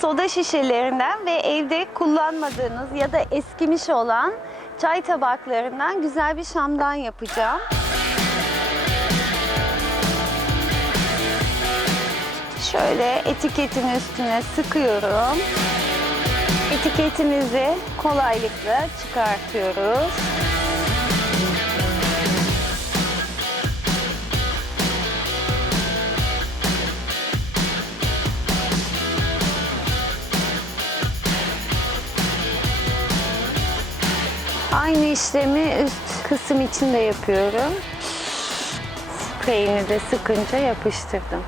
soda şişelerinden ve evde kullanmadığınız ya da eskimiş olan çay tabaklarından güzel bir şamdan yapacağım. Şöyle etiketin üstüne sıkıyorum. Etiketimizi kolaylıkla çıkartıyoruz. Aynı işlemi üst kısım için de yapıyorum. Spreyini de sıkınca yapıştırdım.